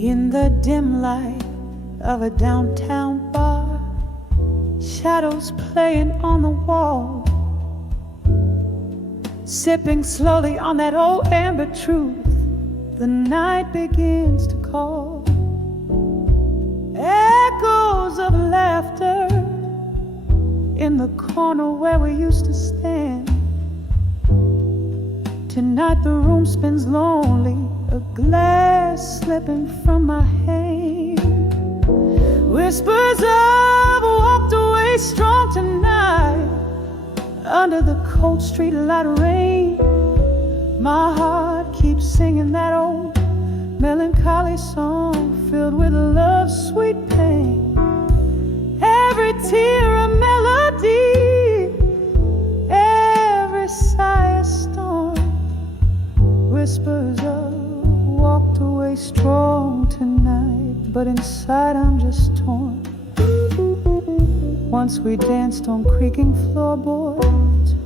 In the dim light of a downtown bar, shadows playing on the wall, sipping slowly on that old amber truth, the night begins to call. Echoes of laughter in the corner where we used to stand. Tonight the room spins lonely, a glass slipping from my hand. Whispers of walked away strong tonight under the cold street light rain. My heart keeps singing that old melancholy song filled with love's sweet pain. Every tear a melody, every sigh a storm. Whispers of walked away strong tonight, but inside I'm just torn. Once we danced on creaking floorboards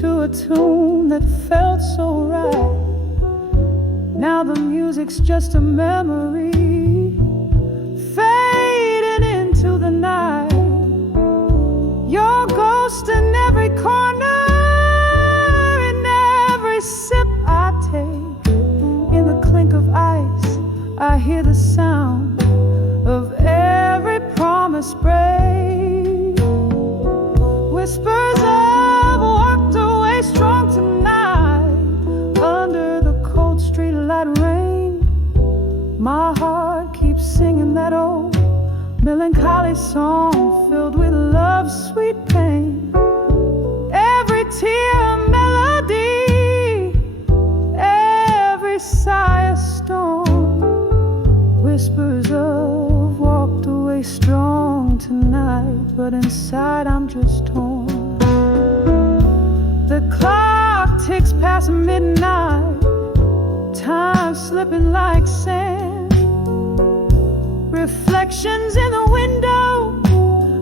to a tune that felt so right. Now the music's just a memory fading into the night. Your ghost in every corner, in every sip I take. In the clink of ice, I hear the sound of every promise break. Whispers of walked away strong tonight under the cold street light rain. My heart keeps singing that old melancholy song filled with love's sweet pain. Every tear a melody, every sigh a storm. Whispers of walked away strong tonight, but inside I'm just torn. The clock ticks past midnight, time slipping like sand. Reflections in the window,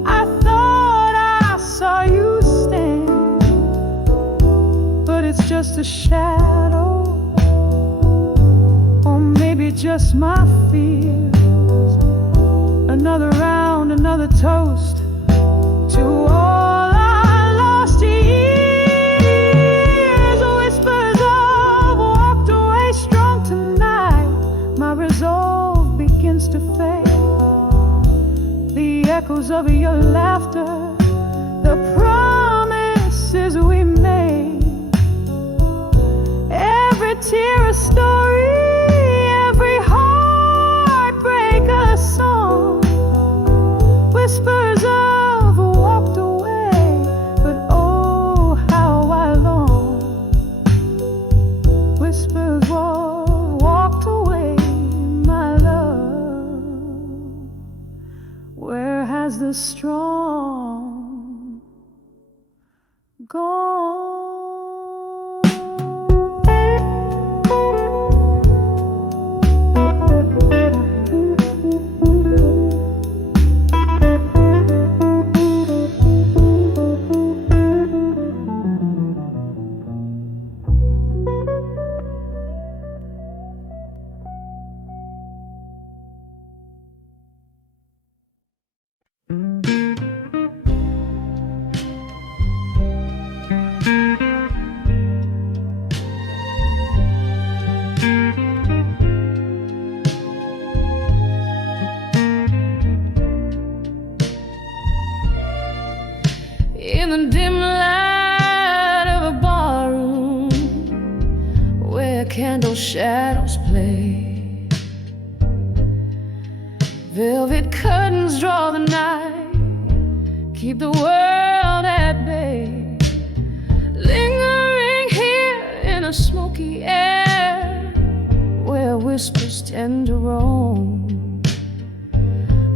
I thought I saw you stand, but it's just a shadow, or maybe just my fears. Another round, another toast to all I lost years. Whispers of walked away strong tonight. My resolve begins to fade. The echoes of your laughter, the promises we made. Every tear a story, every heartbreak a song. Whispers of walked away, but oh how I long. Whispers walked away, my love. Where has the strong gone? In the dim light of a barroom where candle shadows play, velvet curtains draw the night, keep the world at bay. Lingering here in a smoky air where whispers tend to roam,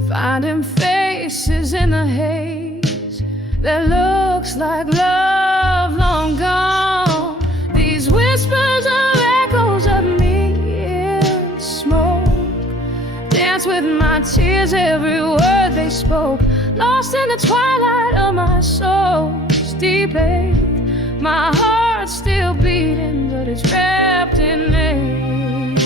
finding faces in the haze that looks like love long gone. These whispers are echoes of me in smoke, dance with my tears, every word they spoke, lost in the twilight of my soul's deep ache. My heart's still beating, but it's wrapped in ache.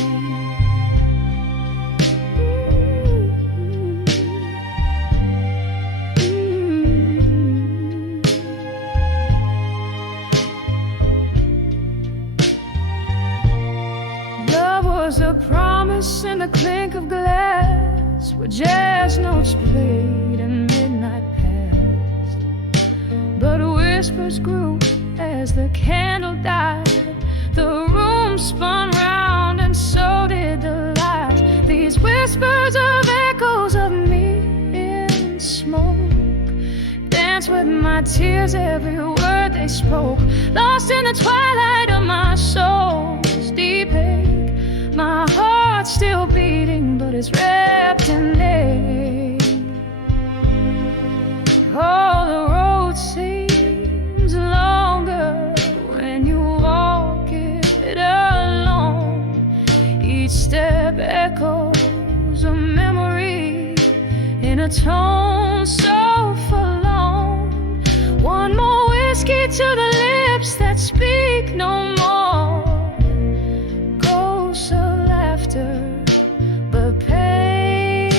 was a promise in the clink of glass, where jazz notes played and midnight passed. But whispers grew as the candle died. The room spun round and so did the light. These whispers of echoes of me in smoke dance with my tears, every word they spoke, lost in the twilight of my soul's deep ache. My heart's still beating, but it's wrapped in ache. Oh, the road seems longer when you walk it alone. Each step echoes a memory in a tone so forlorn. One more whiskey to the lips that speak no more. Ghosts of laughter, but pain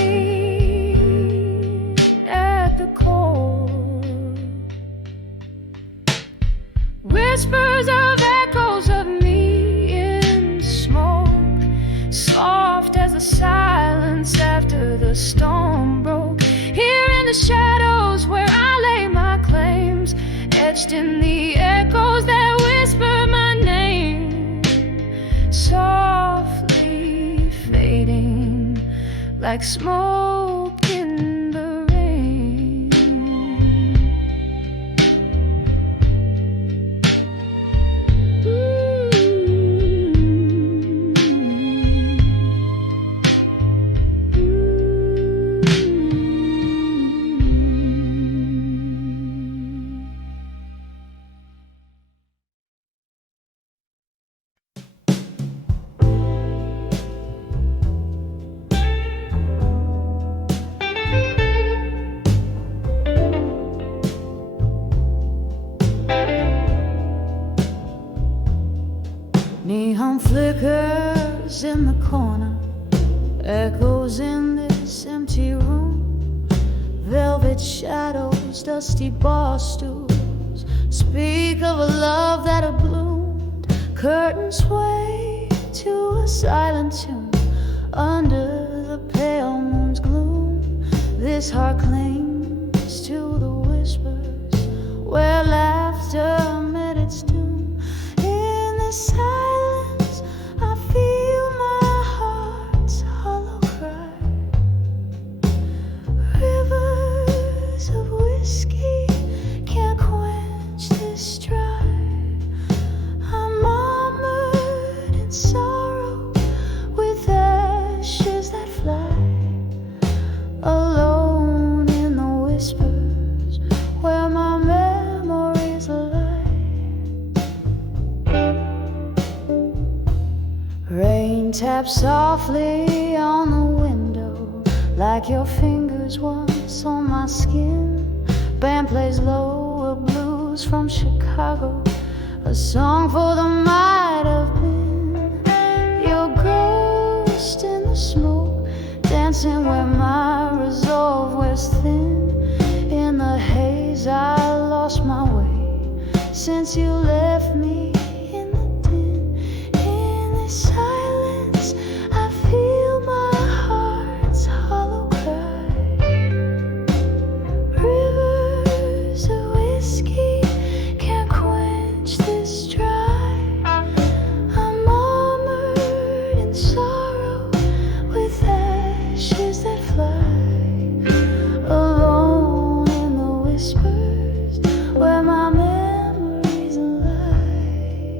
at the core. Whispers of echoes of me in smoke, soft as the silence after the storm broke. Here in the shadows where I lay my claims, etched in the echoes that whisper my name, softly fading like smoke in the rain. Neon flickers in the corner, echoes in this empty room. Velvet shadows, dusty bar stools, speak of a love that had bloomed. Curtains sway to a silent tune under the pale moon's gloom. This heart clings to the whispers where laughter met its doom. In this silence I feel my heart's hollow cry. Rivers of whiskey can't quench this dry. I'm armored in sorrow with ashes that fly. Alone in the whispers where my memories lie. Rain taps softly on the window like your fingers once on my skin. Band plays lower blues from Chicago, a song for the might have been. Your ghost in the smoke, dancing where my resolve wears thin. In the haze I lost my way since you left me in the din. In this silence I feel my heart's hollow cry. Rivers of whiskey can't quench this dry. I'm armored in sorrow with ashes that fly. Alone in the whispers where my memories lie.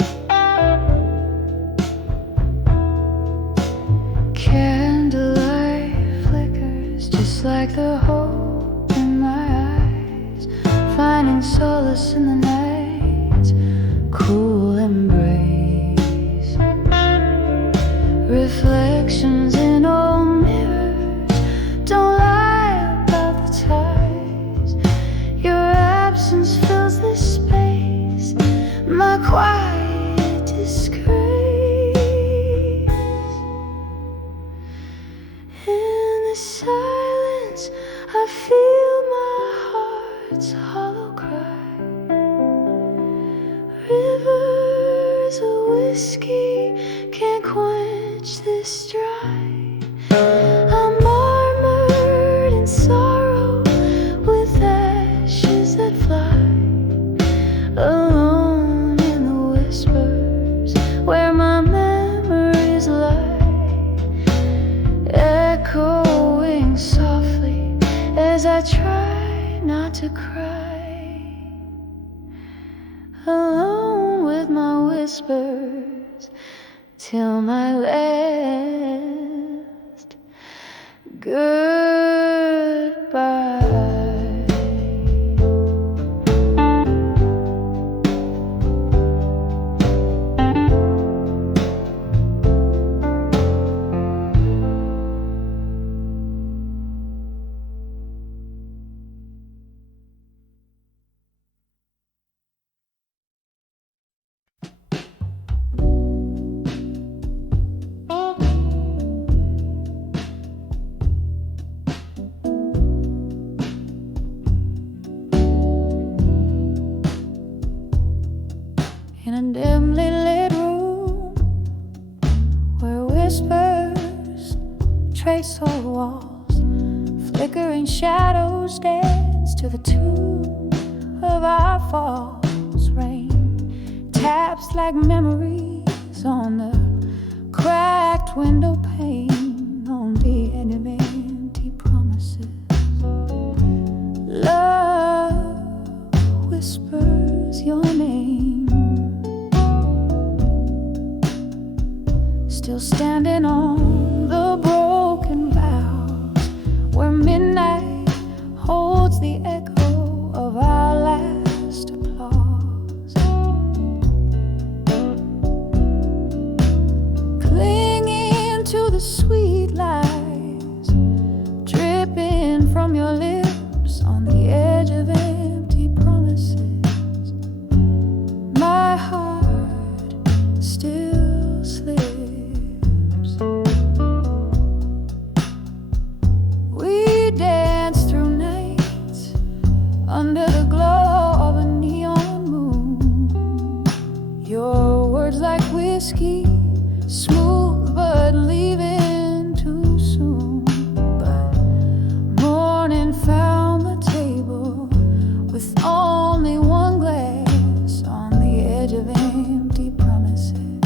Candlelight flickers just like the hope in my eyes, finding solace in the night's cool embrace. Reflections in old mirrors don't lie about the ties. Your absence fills this space, my quiet disgrace. In the silence I feel my heart's hollow cry. Rivers of whiskey can't quench this voice dry. I'm armored in sorrow with ashes that fly, alone in the whispers where my memories lie, echoing softly as I try not to cry, alone with my whispers till my last goodbye. In a dimly lit room where whispers trace all the walls, flickering shadows dance to the tune of our falls. Rain taps like memories on the cracked window pane, on the end of empty promises. Love whispers your name. Still standing on the broken vows where midnight holds the echo of our last applause. Clinging to the sweet lies dripping from your lips on the edge of empty promises. My heart still slips. Under the glow of a neon moon, your words like whiskey, smooth but leaving too soon. But morning found the table with only one glass on the edge of empty promises.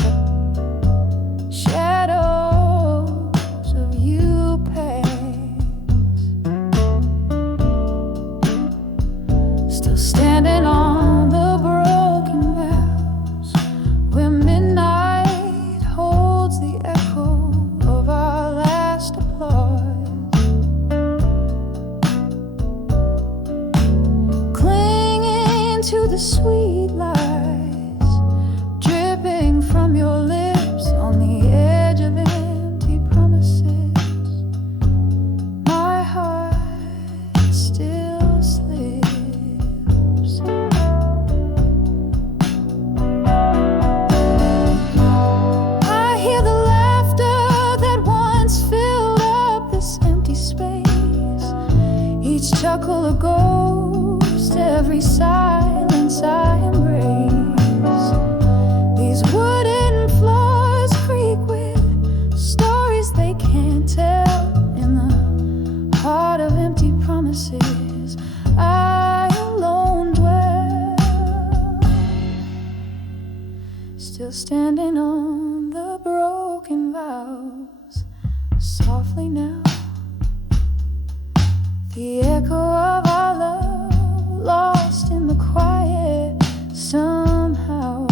Shadows of you pass. Standing on the broken vows where midnight holds the echo of our last applause. Clinging to the sweet lies dripping from your lips on the edge of empty promises. My heart still slips. Chuckle a ghost, every silence I embrace. These wooden floors creak with stories they can't tell. In the heart of empty promises, I alone dwell. Still standing on the broken vows, softly now. The echo of our love lost in the quiet somehow,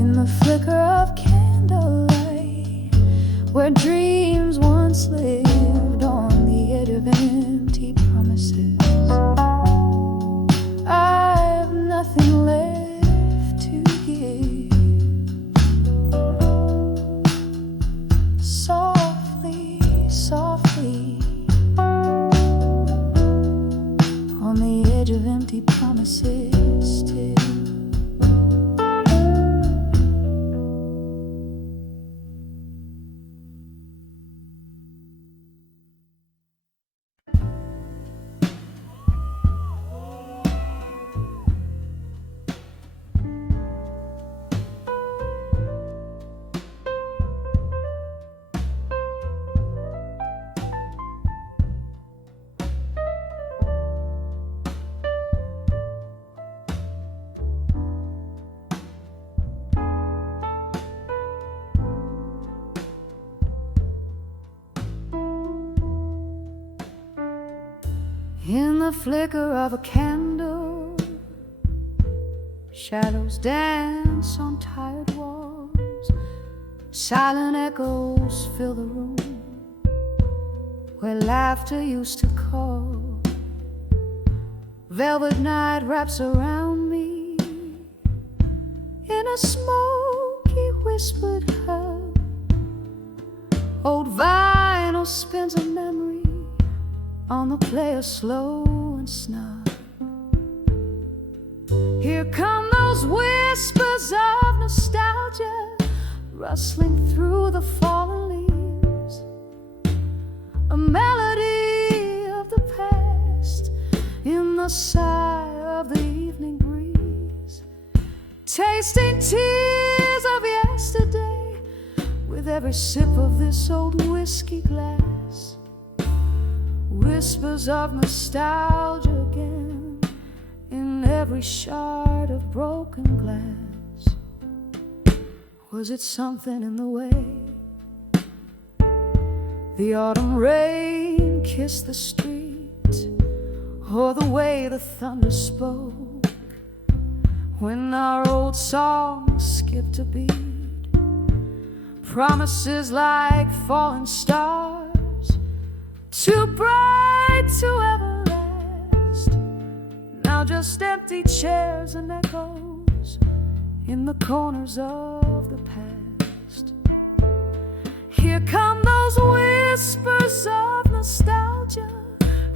in the flicker of candlelight where dreams once lived on the edge of empty promises. I've nothing left to give. Softly, softly, on the edge of empty promises still. In the flicker of a candle, shadows dance on tired walls. Silent echoes fill the room where laughter used to call. Velvet night wraps around me in a smoky whispered hug. Old vinyl spins a memory on the player slow and snug. Here come those whispers of nostalgia rustling through the fallen leaves, a melody of the past in the sigh of the evening breeze, tasting tears of yesterday with every sip of this old whiskey glass. Whispers of nostalgia again in every shard of broken glass. Was it something in the way the autumn rain kissed the street, or the way the thunder spoke when our old song skipped a beat? Promises like falling stars, too bright to ever last. Now just empty chairs and echoes in the corners of the past. Here come those whispers of nostalgia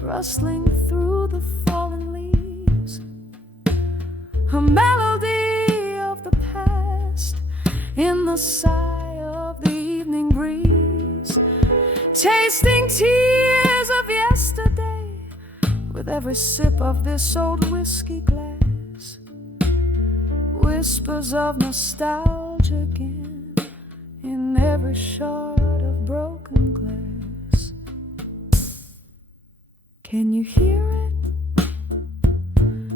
rustling through the fallen leaves, a melody of the past in the sigh of the evening breeze, tasting tears of yesterday with every sip of this old whiskey glass. Whispers of nostalgia again in every shard of broken glass. Can you hear it?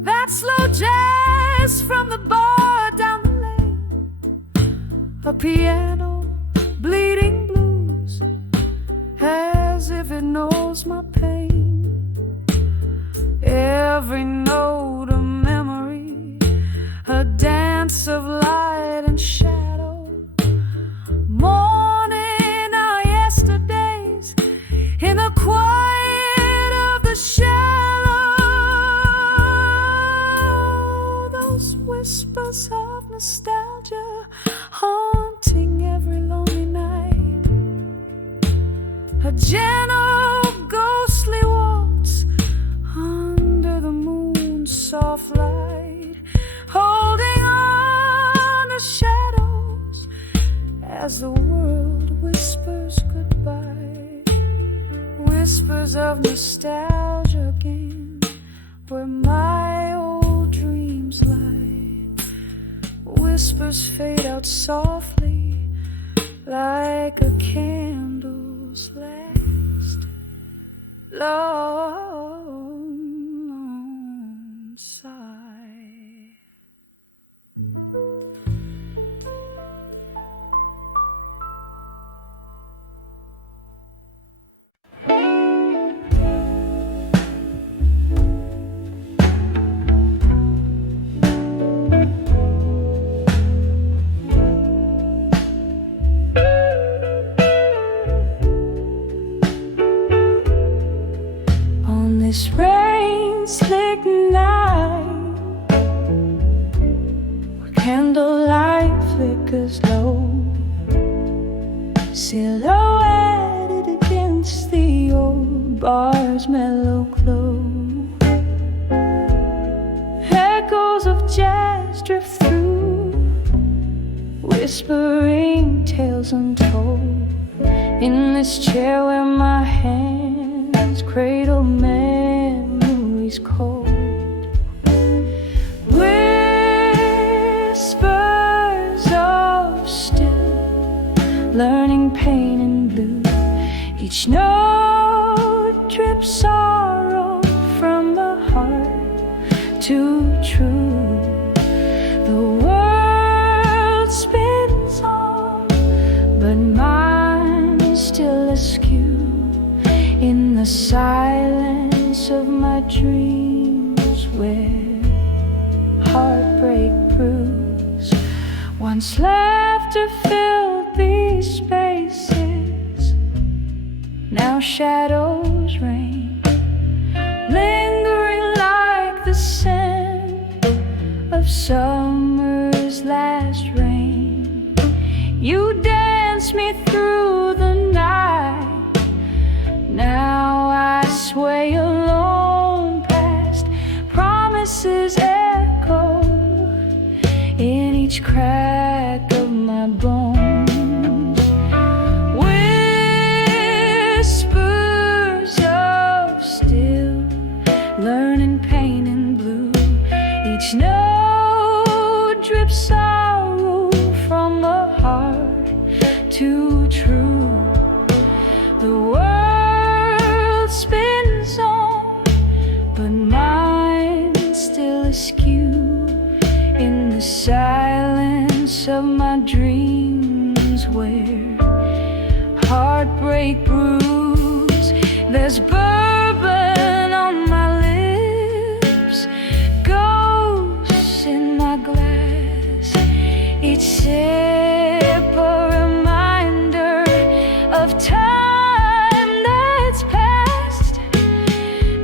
That slow jazz from the bar down the lane, a piano bleeding blues as if it knows my pain. Every note a memory, a dance of light and shadow, mourning our yesterdays in the quiet of the shallow. Those whispers of nostalgia haunting every lonely night, a gentle ghostly waltz under the moon's soft light, holding on to shadows as the world whispers goodbye. Whispers of nostalgia again where my old dreams lie. Whispers fade out softly like a candle's last long sigh. This rain-slick night, where candlelight flickers low, silhouetted against the old bar's mellow glow. Echoes of jazz drift through, whispering tales untold, in this chair where my hands cradle memories cold. Whispers of still, learning pain and blue. Each note drips sorrow from the heart, too true. The world spins on, but mine is still askew in the silence silence of my dreams where heartbreak brews. Once laughter filled these spaces, now shadows reign, lingering like the scent of summer's last rain. You dance me through the night, now I sway alone past promises echo in each crack of my bones. Whispers of still, learning pain and blue. Each note drips sorrow from a heart too true. The world spins on, but mine still askew in the silence of my dreams where heartbreak brews. There's bourbon on my lips, ghosts in my glass. Each sip a reminder of time that's past.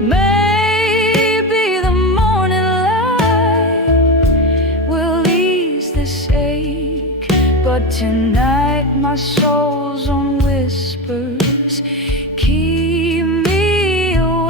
Maybe the morning light will ease this ache, but tonight my soul's on whispers keep me awake.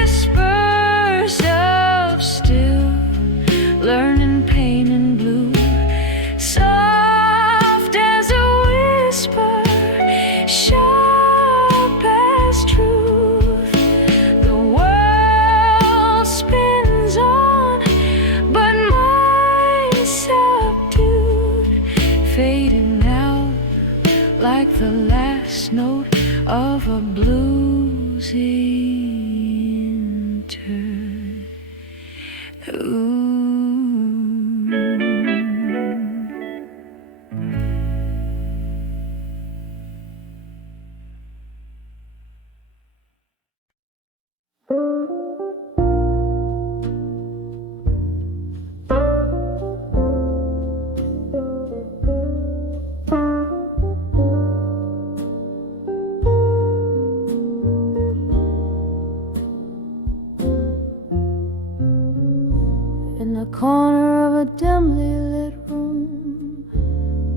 Whispers of still, learning pain and blue. Soft as a whisper, sharp as truth. The world spins on, but mine's subdued, fading out like the last note of a blues interlude. In the corner of a dimly lit room,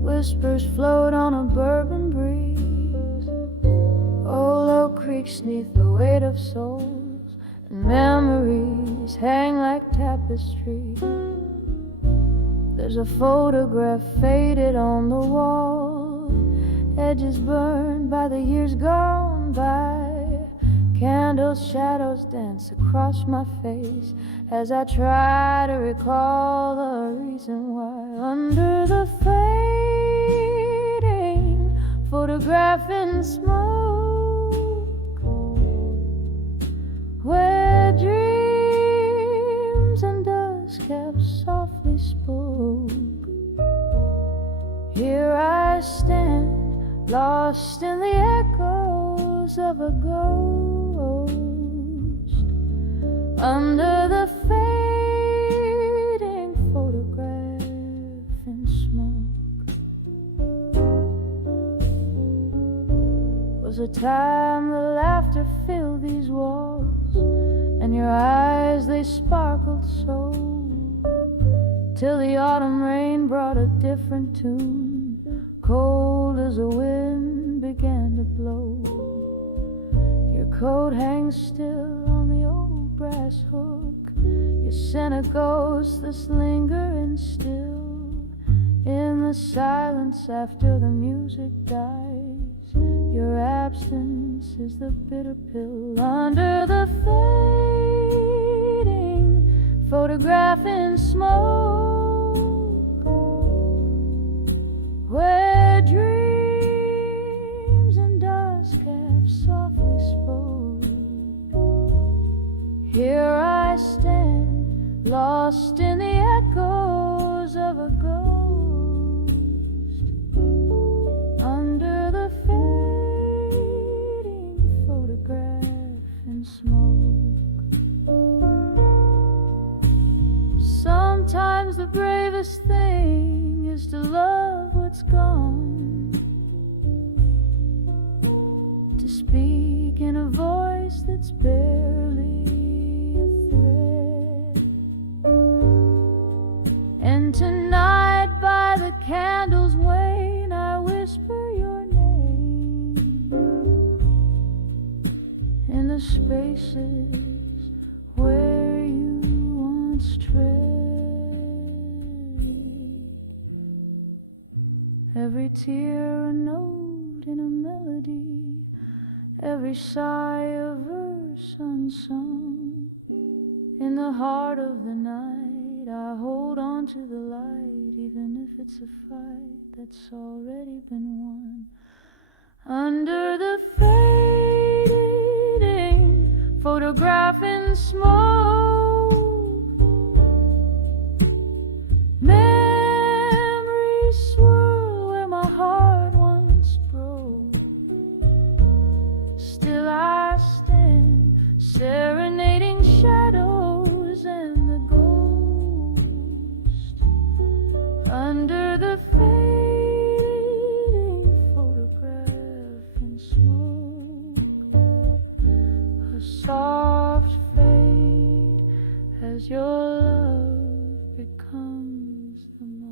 whispers float on a bourbon breeze. Old oak creaks neath the weight of souls, and memories hang like tapestry. There's a photograph faded on the wall, edges burned by the years gone by. Candles, shadows dance across my face as I try to recall the reason why. Under the fading photograph in smoke, where dreams and dust have softly spoke. Here I stand, lost in the echoes of a ghost. Under the fading photograph in smoke was a time the laughter filled these walls, and your eyes they sparkled so, till the autumn rain brought a different tune, cold as a wind began to blow. Your coat hangs still on the old brass hook, you sent a ghost that's lingering still in the silence after the music dies. Your absence is the bitter pill. Under the fading photograph in smoke, lost in the echoes of a ghost, under the fading photograph in smoke. Sometimes the bravest thing is to love what's gone, to speak in a voice that's barely a thread. And tonight by the candle's wane I whisper your name in the spaces where you once tread. Every tear a note in a melody, every sigh a verse unsung. In the heart of the night I hold on to the light, even if it's a fight that's already been won. Under the fading photograph in smoke, memories swirl where my heart once broke. Still I stand, serenading shadows and the ghost, under the fading photograph in smoke. A soft fade as your love becomes the most.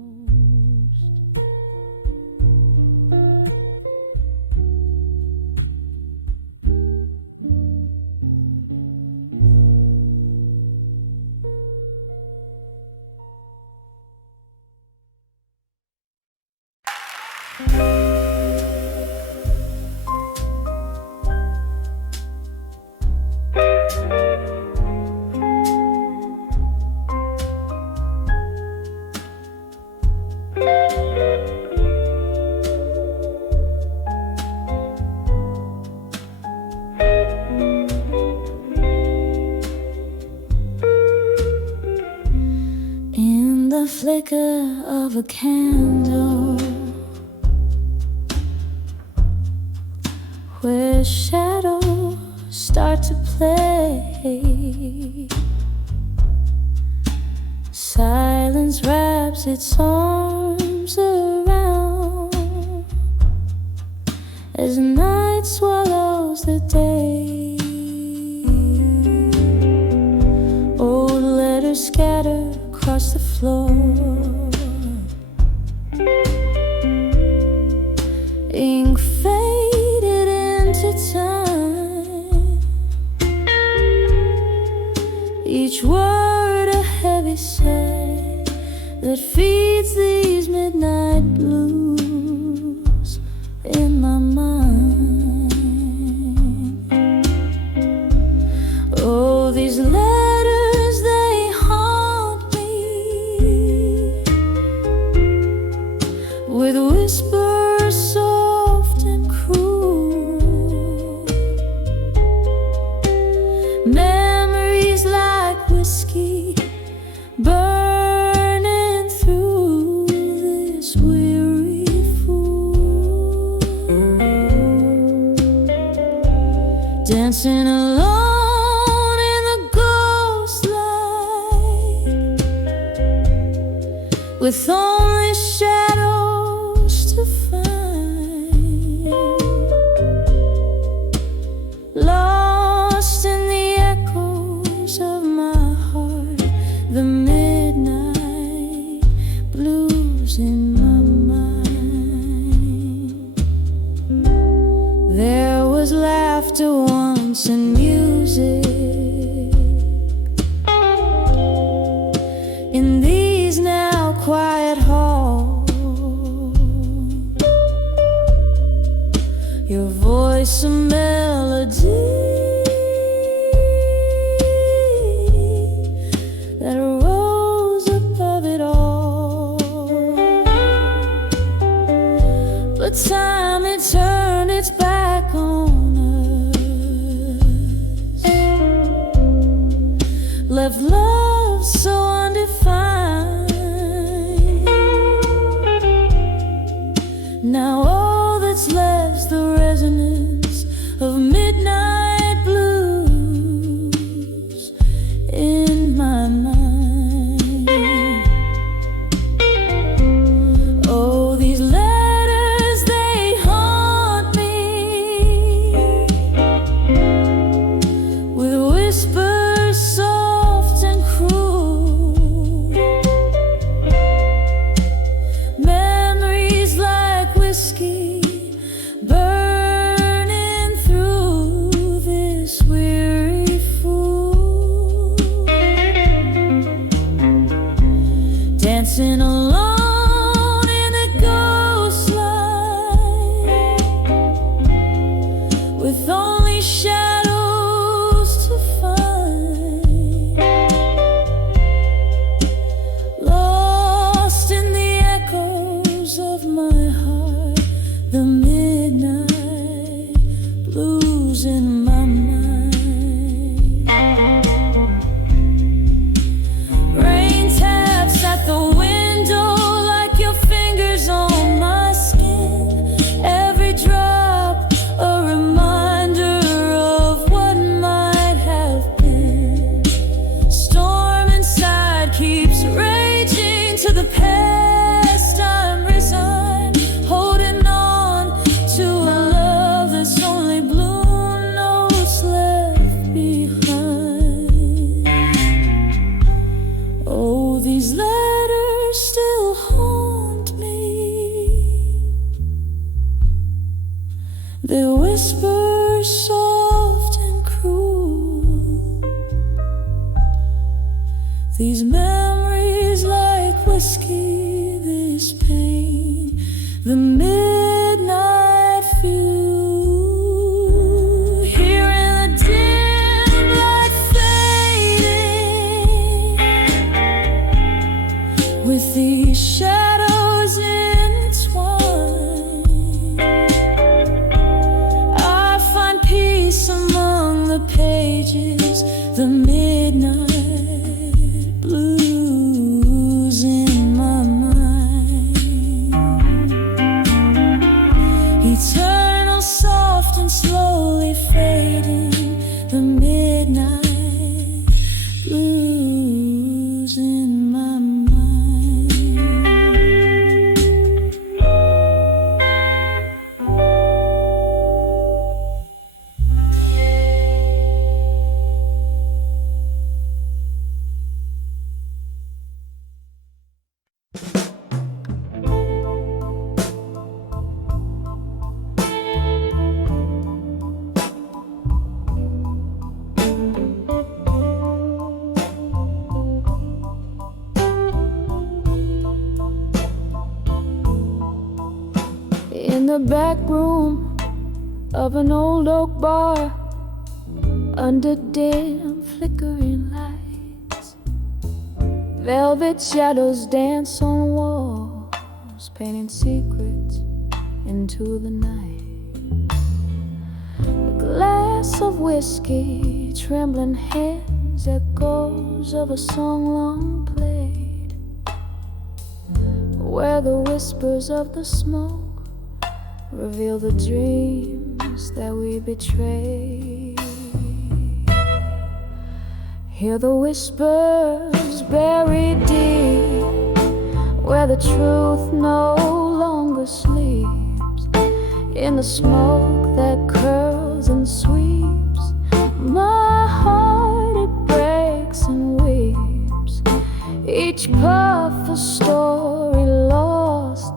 In the flicker of a candle, where shadows start to play, silence wraps its arms around as night swallows the day. Old letters scatter across the floor, ink faded into time, each word a heavy sigh that feeds these midnight blues in my mind. Oh, these letters, they haunt me with whispers soft and cruel, memories like whiskey burning through this weary fool, dancing alone in the ghost light, with only shadows to find, lost in the echoes of my heart, the midnight blues in my mind. There was laughter once and music in these now quiet halls. Your voice a melody that rose above it all. But time had turned its back on us, left love so Dancing alone in a ghost light, with only shadows to find. Lost in the echoes of my heart, the midnight blues in my mind. Rain taps at the window like your fingers on my skin. Every drop a reminder of what might have been. Storm inside keeps raging to the past. I'm resigned, holding on to a love that's only blue notes left behind. Oh, these letters still haunt me. They whisper soft and cruel. These memories like whiskey, this pain, the midnight view. Here in the dim light fading, with these shadows entwined, I find peace among the pages, the midnight blues in my mind. Eternal, soft and slowly fading, the midnight blues in my mind. In the back room of an old oak bar, under dim flickering lights, velvet shadows dance on walls, painting secrets into the night. A glass of whiskey, trembling hands, echoes of a song long played, where the whispers of the smoke reveal the dreams that we betray. Hear the whispers buried deep, where the truth no longer sleeps. In the smoke that curls and sweeps, my heart it breaks and weeps. Each puff a story lost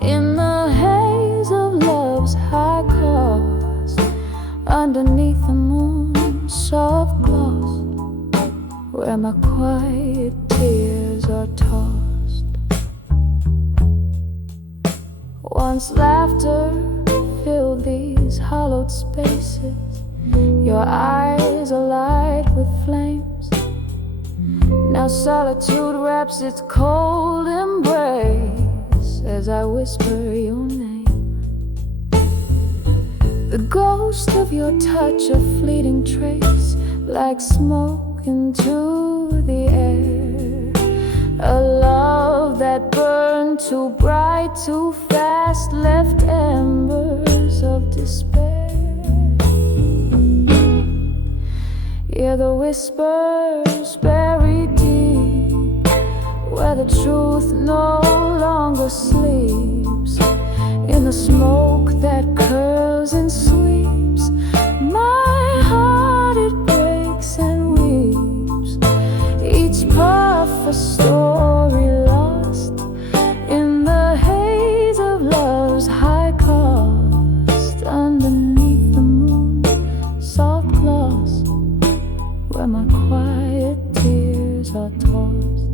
in the haze of love's high cost. Underneath the moon's soft gloss, where my quiet tears are tossed. Once laughter filled these hollowed spaces, your eyes alight with flames. Now solitude wraps its cold embrace as I whisper your name. The ghost of your touch, a fleeting trace, like smoke into the air. A love that burned too bright, too fast, left embers of despair. Hear the whispers buried deep, where the truth no longer sleeps. In the smoke that curls and sweeps, my heart it breaks and weeps. Each puff a story lost in the haze of love's high cost. Underneath the moon's soft gloss, where my quiet tears are tossed.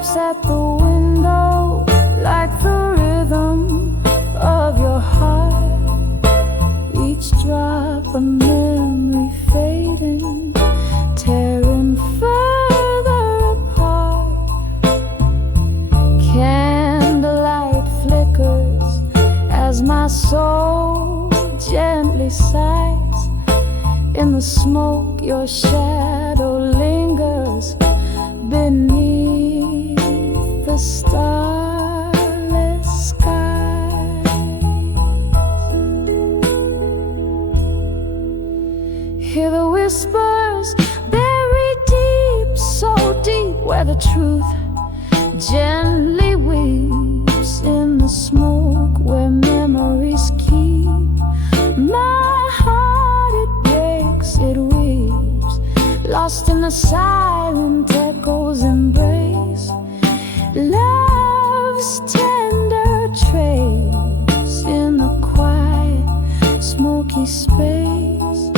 taps at the window like the rhythm of your heart. Each drop a memory fading, tearing further apart. Candlelight flickers as my soul gently sighs. In the smoke your shadow lingers beneath the starless sky. Hear the whispers buried deep, so deep, where the truth gently weeps. In the smoke where memories keep my heart, it breaks, it weeps, lost in the silent echo's embrace. Love's tender trace in the quiet, smoky space.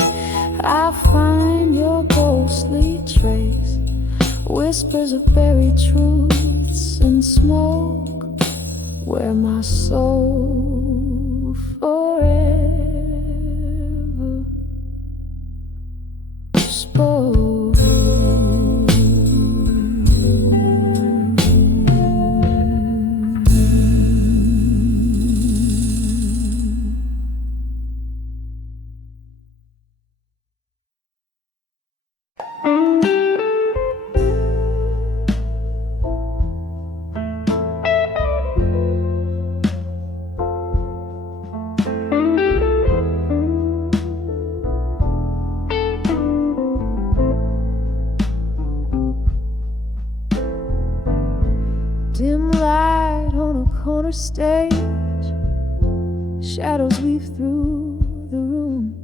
I find your ghostly trace, whispers of buried truths in smoke, where my soul forever spoke. Dim light on a corner stage, shadows weave through the room.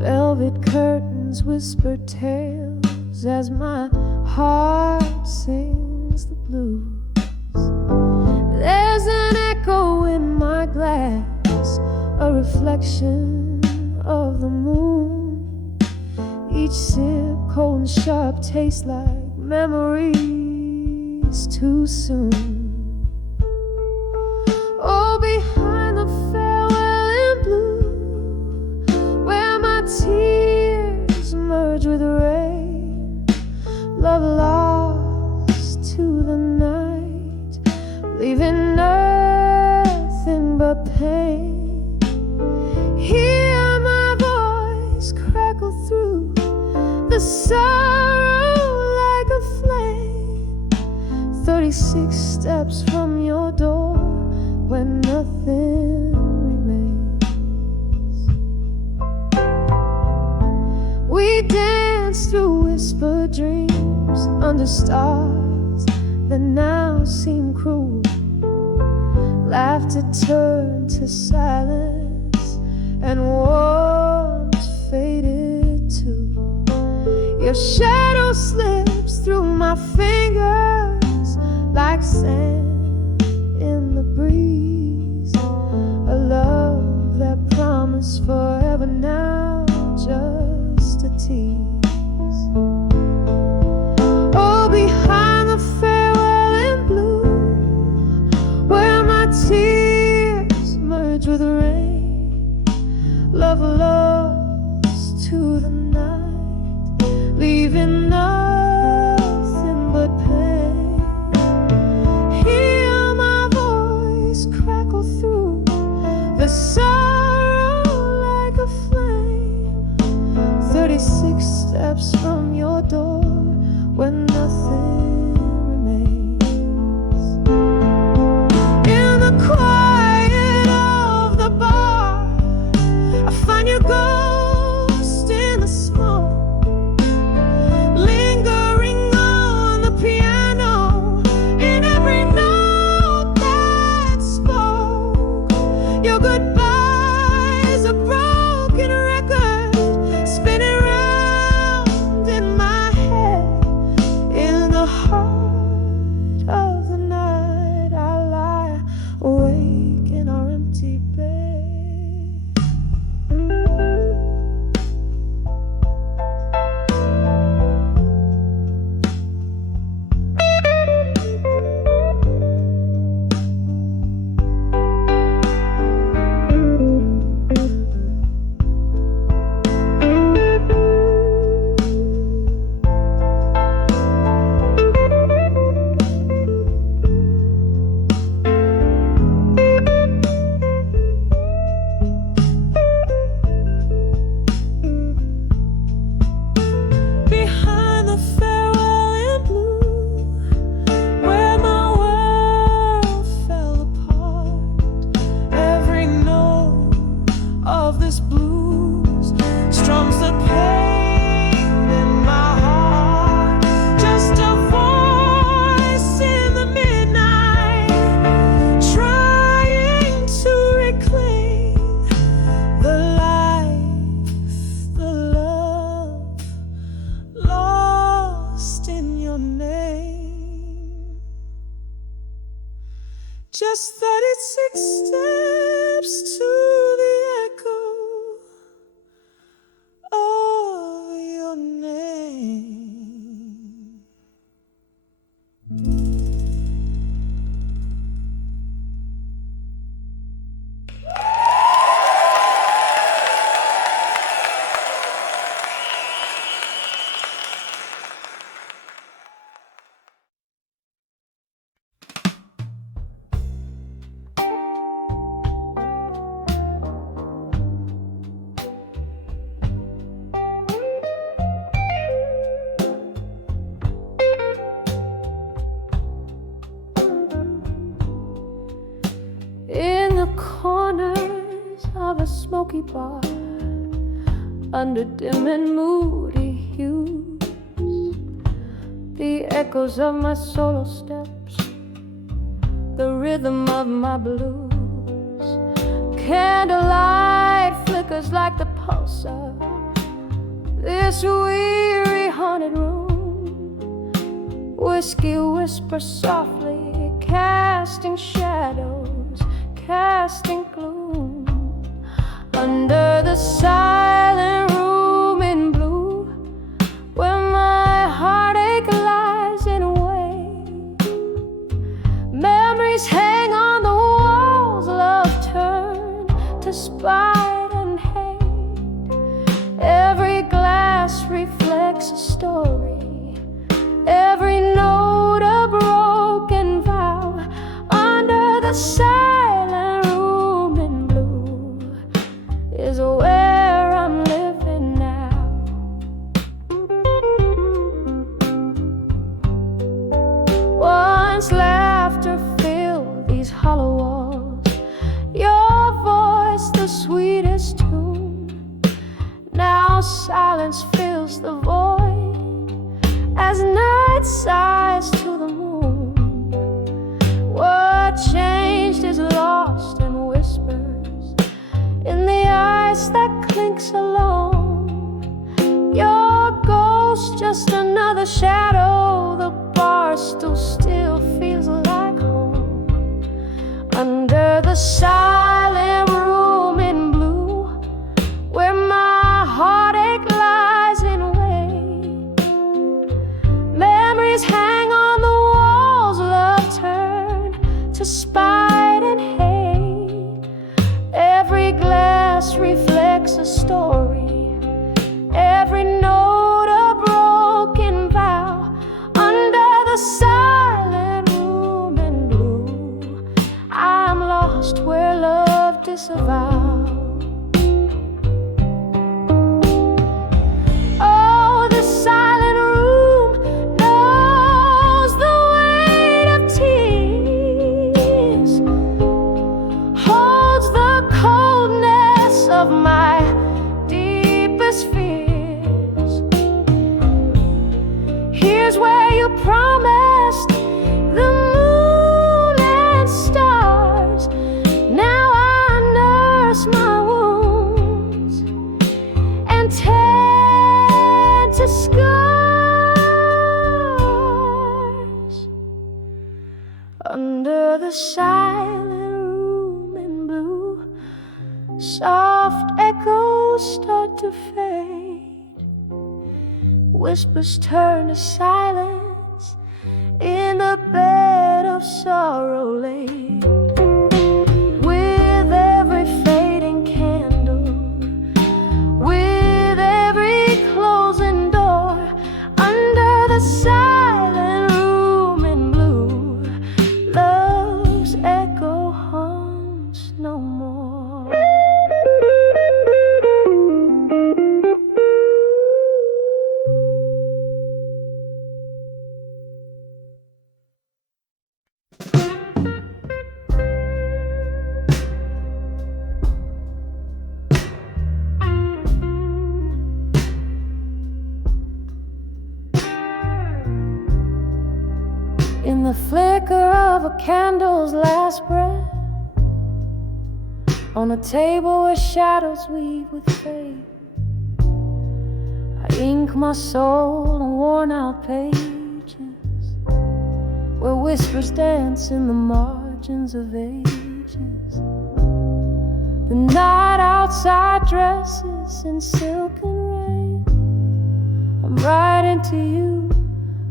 Velvet curtains whisper tales as my heart sings the blues. There's an echo in my glass, a reflection of the moon. Each sip cold and sharp tastes like memories too soon. Oh, behind the farewell in blue, where my tears merge with rain, love lost to the night, leaving nothing but pain. Hear my voice crackle through the sorrow like a flame. 36 steps from your door when nothing remains. We dance through whispered dreams under stars that now seem cruel. Laughter turned to silence and warmth faded too. Your shadow slips through my fingers like sand in the breeze. A love that promised forever, now just a tease. Oh, behind the farewell in blue, where my tears merge with rain, love lost to the night, leaving nothing but pain. Hear my voice crackle through the sorrow like a flame. 36 steps from your door when nothing remains. In the quiet of the bar, I find your ghost in the smoke, lingering on the piano, in every note that spoke. Your goodbye is a broken record, spinning round in my head. just 36 steps to the echo of your name. In the corners of a smoky bar, under dim and moody hues, the echoes of my solo steps, the rhythm of my blues. Candlelight flickers like the pulse of this weary haunted room. Whiskey whispers softly, casting shadows, casting gloom. Under the silent room in blue, where my heartache lies in wait, memories hang on the walls, love turned to spite and hate. Every glass reflects a story, every note a broken vow. Under the silent room in blue is where I'm living now. Once laughter filled these hollow walls, your voice the sweetest tune. Now silence fills the void as night sighs to the moon. What changed is lost in whispers, in the ice that clinks along. Your ghost just another shadow, the bar stool still feels like home. Under the silent room in blue, where my heartache lies in wait, memories hang on the walls, love turned to spite and hate. Every glass reflects a story, every note a broken vow. Under the silent room in blue, I'm lost where love disavowed. Oh, the silent room knows the weight of tears, holds the coldness of my deepest fears. Here's where you promised the moon and stars. Now I nurse my wounds and tend to scars. Under the silent room in blue, soft echoes start to fade. Whispers turn to silence in the bed of sorrow laid. With every fading candle, with every closing door, under the silent room in blue, love's echo haunts no more. In the flicker of a candle's last breath, on a table where shadows weave with fate, I ink my soul on worn out pages, where whispers dance in the margins. margins of ages. The night outside dresses in silk and rain. I'm writing to you,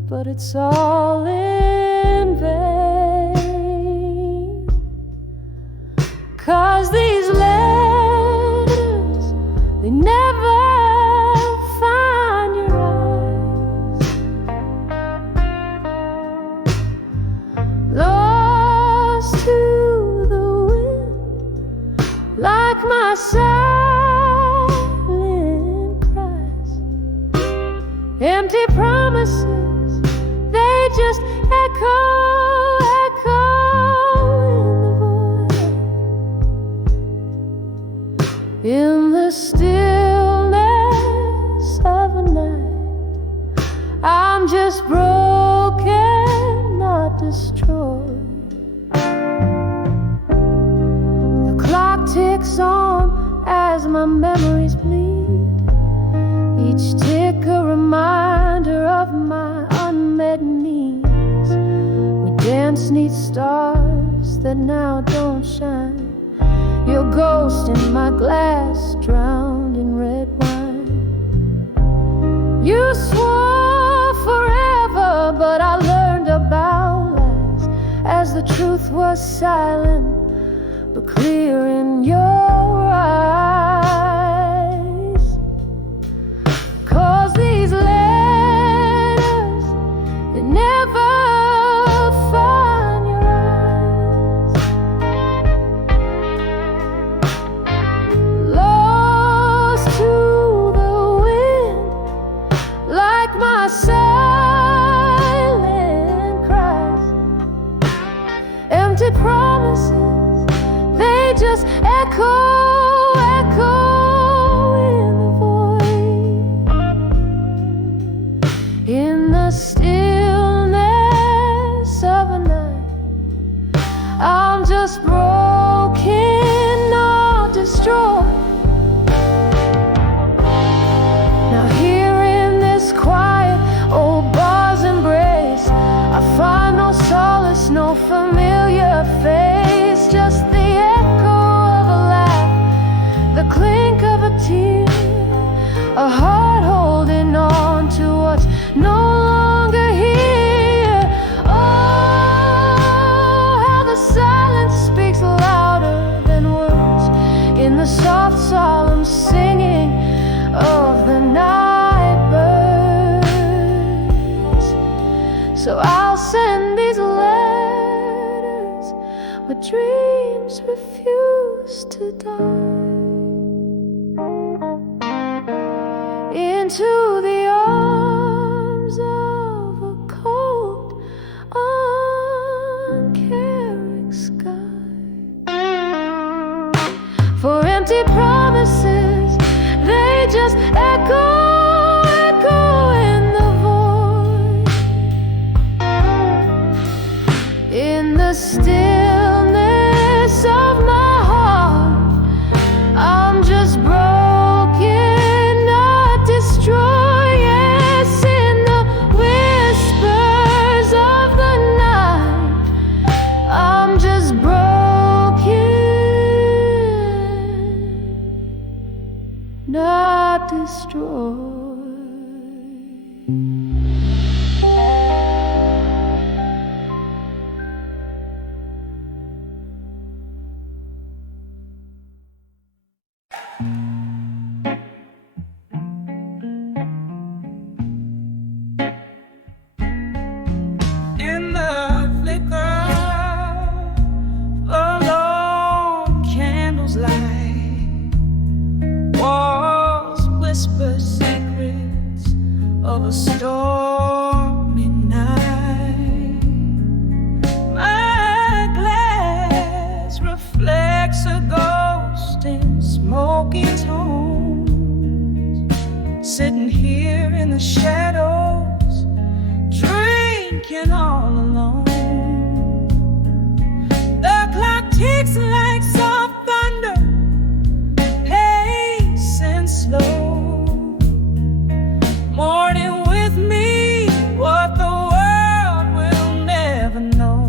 but it's all in vain. 'Cause these letters, they never find your eyes. Lost to the wind, like my silent cries. Empty promises, they just echo, echo in the stillness of a night. I'm just broken, not destroyed. The clock ticks on as my memories bleed, each tick a reminder of my unmet needs. We dance 'neath stars that now don't shine. Your ghost in my glass, drowned in red wine. You swore forever, but I learned about lies as the truth was silent, but clear in your eyes. 'Cause these letters, they never find your eyes. Lost to the wind, like my silent cries. Empty promises, they just echo, echo in the void. In the stillness of a night, I'm just broken, not destroyed. Now here in this quiet old bar's embrace, I find no solace, no familiar face, just the echo of a laugh, the clink of a tear, a heart holding on to what's no longer here. Oh, how the silence speaks louder than words in the soft, solemn singing of the night birds. So I'll send these letters, my dreams refuse to die, into the arms of a cold, uncaring sky. For empty promises, they just echo, echo in the void. In the stillness of my heart, I'm just broken, not destroyed. Yes, in the whispers of the night, I'm just broken, not destroyed. In the flicker of long candles light, walls whisper secrets of a stormy night. My glass reflects a ghost in smoky tones, sitting here in the shadows, drinking all alone. The clock ticks like soft thunder, pacing slow, mourning with me what the world will never know.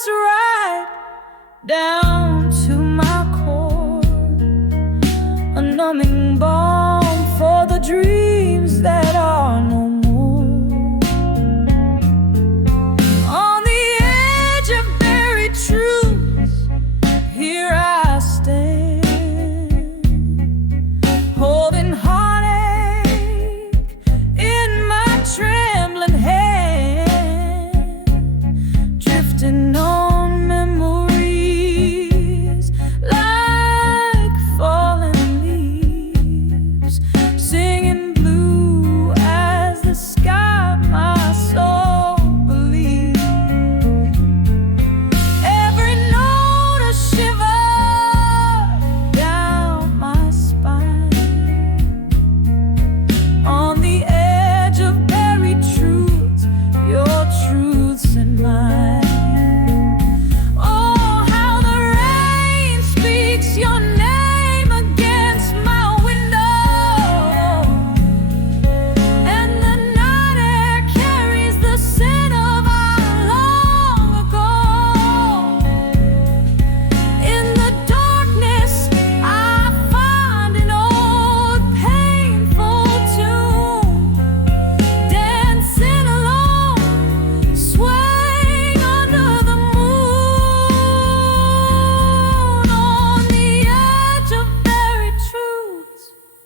just right down to my core, a numbing balm for the dreams that are no more. On the edge of buried truths, here I stand, holding heartache in my trembling hand, drifting on memories like falling leaves, singing blue as the sky my soul believes. Every note a shiver down my spine, on the edge of buried truths, your truths and mine. Oh, how the rain speaks your name against my window, and the night air carries the scent of our long ago. In the darkness, I find an old painful tune, dancing alone, swaying under the moon, on the edge of buried truths.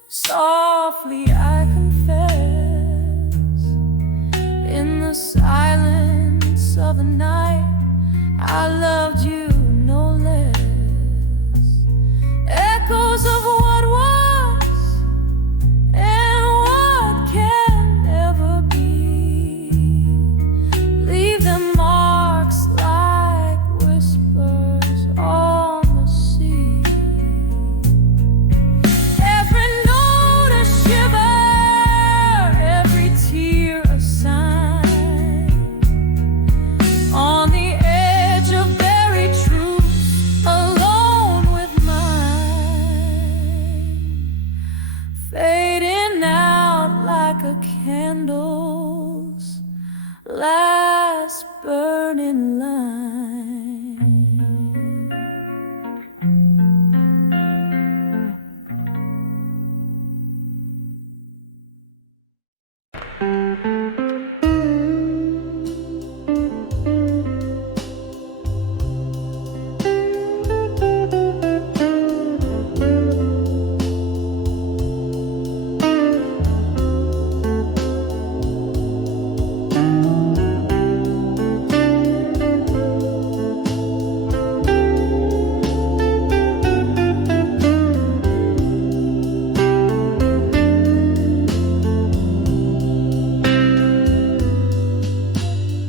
Softly I confess, in the silence of the night, I loved you no less. Echoes of what was and what can never be, leave them marks like whispers on the sea. Every note a shiver, every tear a sign, on the edge of buried truth, alone with mine, fading out like a candle's last burning line.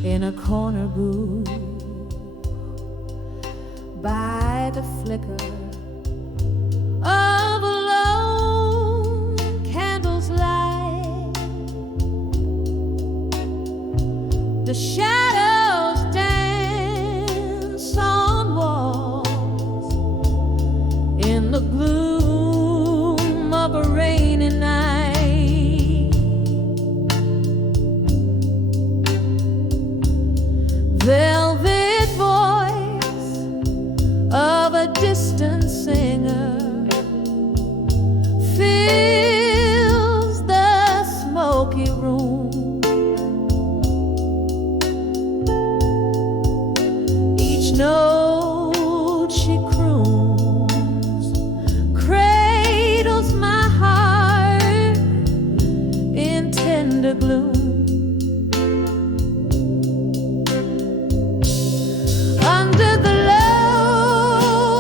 In a corner booth, by the flicker of a lone candle's light, the shadows dance on walls in the gloom of a rainy night. Velvet voice of a distant singer fills the smoky room. Each note she croons cradles my heart in tender gloom. Under the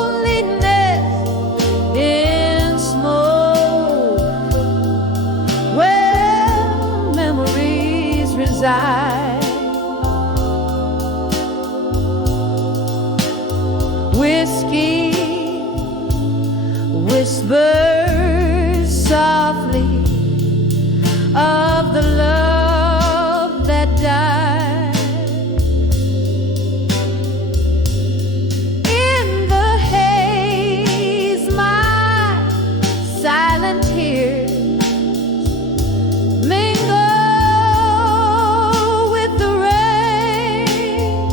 loneliness in smoke, where memories reside, whiskey whispers softly of the love that died. In the haze, my silent tears mingle with the rain.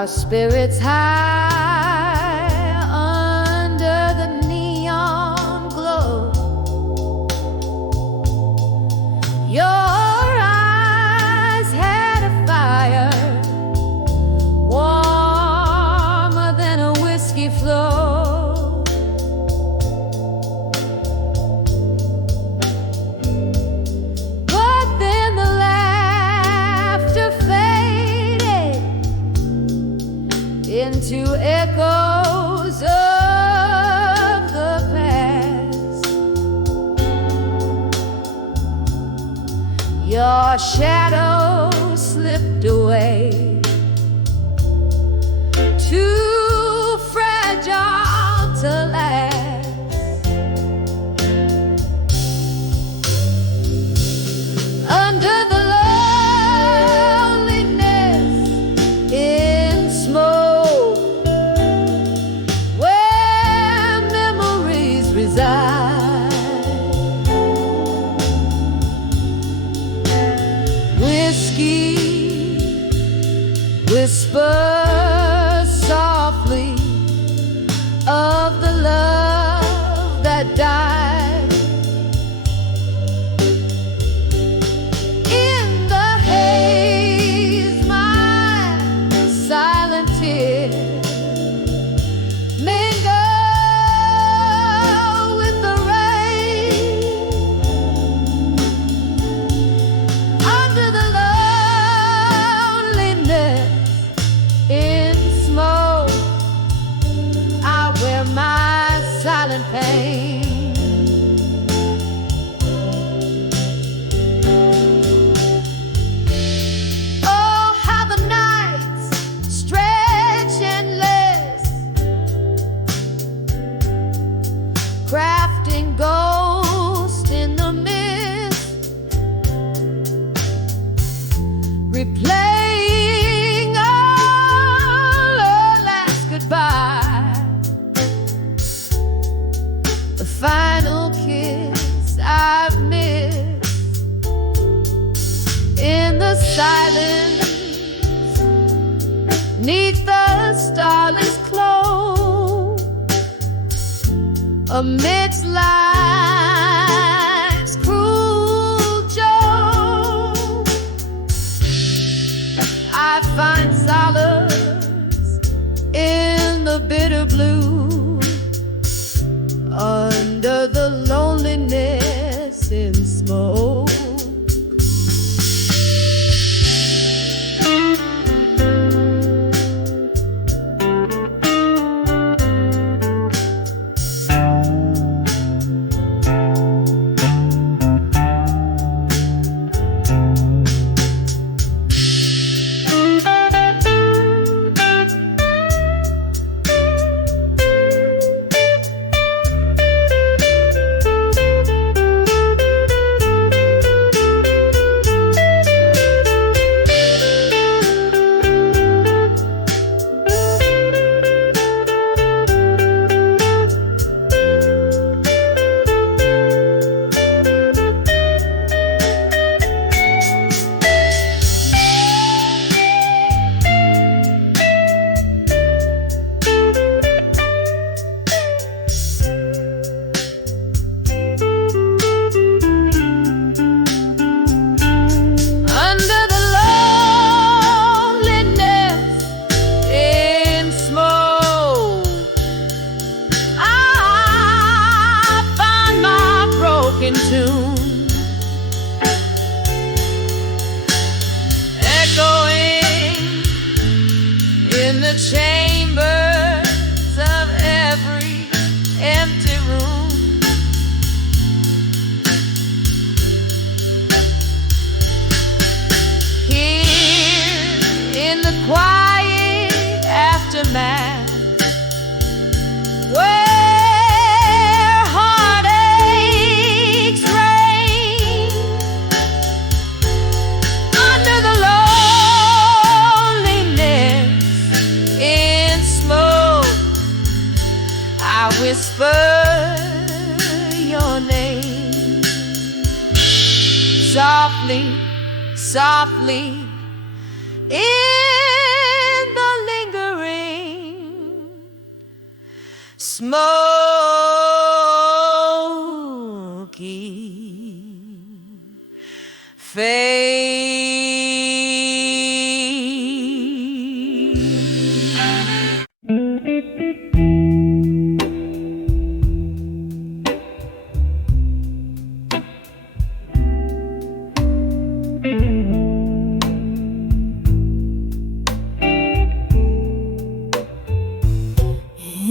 our spirits high under the neon glow. Your eyes had a fire warmer than a whiskey flow. But then the laughter faded into echoes of the past. Your shadow slipped away, too fragile to last. Under the loneliness in smoke, where memories reside, whiskey whispers softly of the love that died. In the haze, my silent tears mingle with the rain. Under the loneliness in smoke, I wear my silent pain. Oh, how the nights stretch endless, crafting ghosts in the mist, replaying our last goodbye, the final kiss I've missed. In the silence, neath the starless close, amidst life's cruel joke, I find solace in the bitter blue, under the loneliness in smoke. Under the loneliness in smoke, I find my broken tune echoing in the chambers of every empty room. Here in the quiet aftermath, where heartaches reign, under the loneliness in smoke, I whisper your name softly, softly in the lingers. smoky face.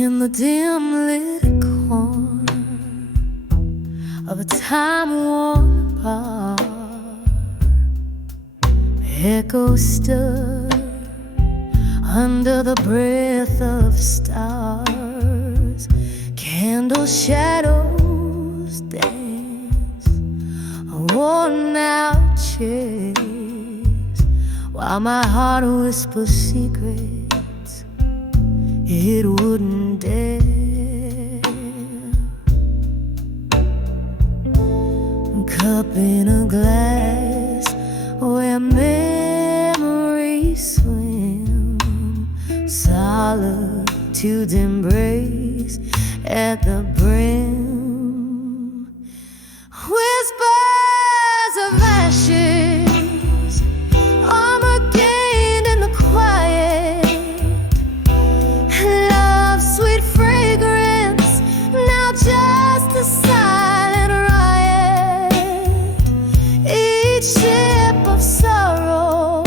In the dim lit corner of a time-worn apart, echoes stir under the breath of stars. Candle shadows dance on worn-out chairs, while my heart whispers secrets it wouldn't dare. Cup in a glass where memories swim, solitude's embrace at the brim. Whispers of ashes, armor gained in the quiet. Love's sweet fragrance, now just a silent riot. Each sip of sorrow,